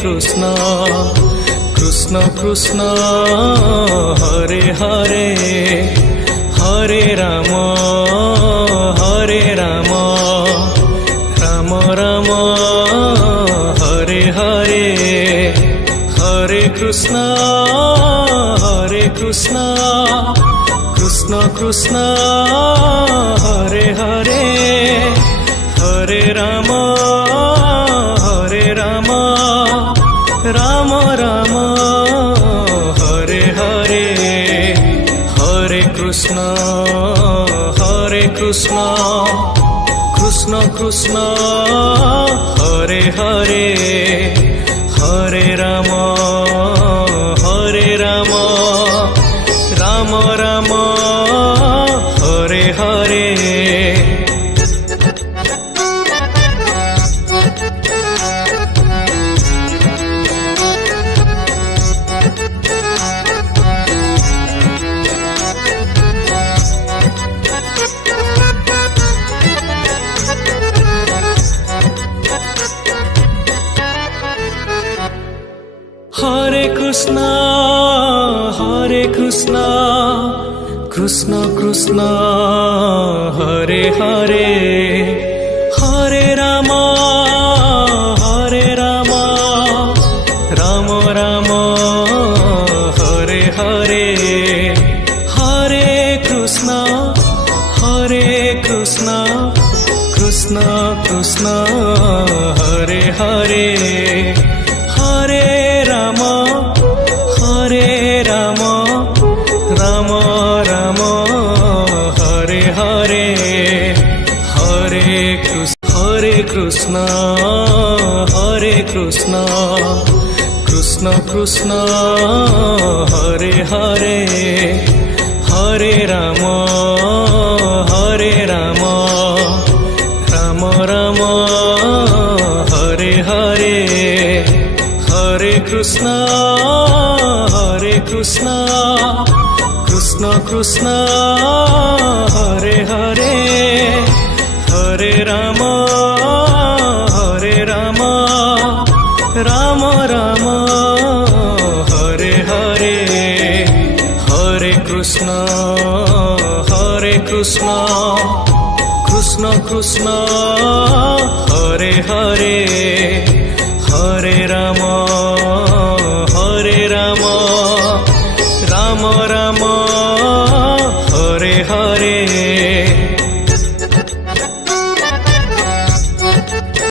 Krishna Krishna Krishna Hare Hare Hare Ram Ram Ram Hare Hare Hare Krishna Krishna Krishna Hare Hare Hare Ram Ram Ram Hare Hare Hare Krishna Krishna Krishna Hare Hare Hare Ram Ram Ram Hare Hare Hare Krishna Krishna Krishna Hare Hare Hare Ram Ram Ram Hare Hare Hare Krishna Krishna Krishna Hare Hare Hare Ram Ram Ram Hare Hare Hare Krishna Krishna Krishna Hare Hare Hare Ram Ram Ram Hare Hare Hare Krishna Krishna Krishna Hare Hare Hare Ram Ram Ram Hare Hare Hare Krishna Krishna Krishna